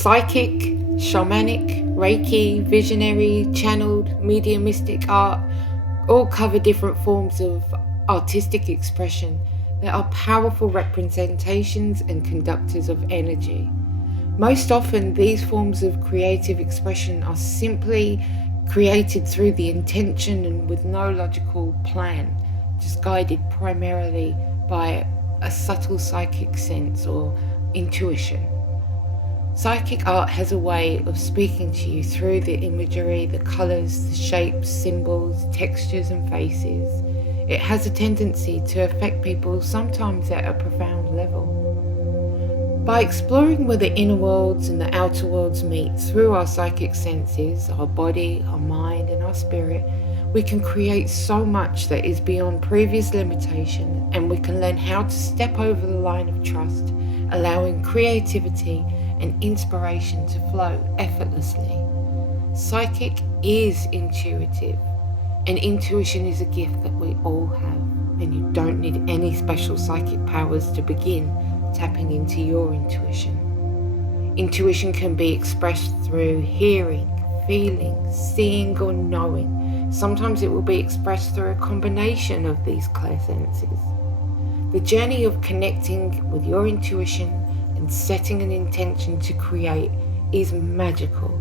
Psychic, shamanic, Reiki, visionary, channeled, mediumistic art all cover different forms of artistic expression that are powerful representations and conductors of energy. Most often, these forms of creative expression are simply created through the intention and with no logical plan, just guided primarily by a subtle psychic sense or intuition. Psychic art has a way of speaking to you through the imagery, the colours, the shapes, symbols, textures and faces. It has a tendency to affect people sometimes at a profound level. By exploring where the inner worlds and the outer worlds meet through our psychic senses, our body, our mind and our spirit, we can create so much that is beyond previous limitation, and we can learn how to step over the line of trust, allowing creativity and inspiration to flow effortlessly. Psychic is intuitive, and intuition is a gift that we all have, and you don't need any special psychic powers to begin tapping into your intuition. Intuition can be expressed through hearing, feeling, seeing or knowing. Sometimes it will be expressed through a combination of these clairsenses. The journey of connecting with your intuition and setting an intention to create is magical.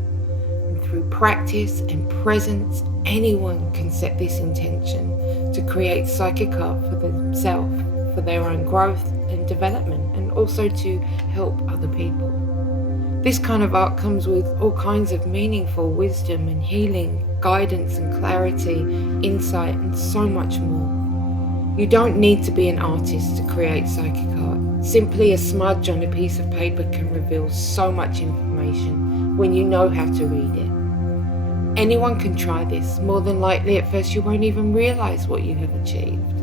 And through practice and presence, anyone can set this intention to create psychic art for themselves, for their own growth and development, and also to help other people. This kind of art comes with all kinds of meaningful wisdom and healing, guidance and clarity, insight and so much more. You don't need to be an artist to create psychic art. Simply a smudge on a piece of paper can reveal so much information when you know how to read it. Anyone can try this. More than likely at first you won't even realize what you have achieved.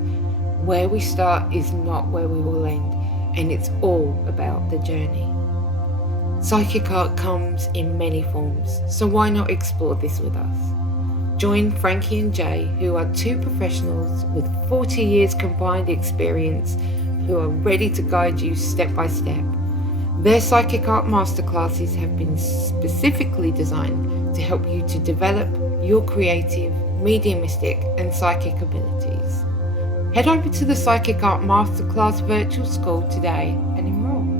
Where we start is not where we will end, and it's all about the journey. Psychic art comes in many forms, so why not explore this with us? Join Frankie and Jay, who are two professionals with 40 years combined experience who are ready to guide you step by step. Their psychic art masterclasses have been specifically designed to help you to develop your creative, mediumistic and psychic abilities. Head over to the Psychic Art Masterclass Virtual School today and enroll.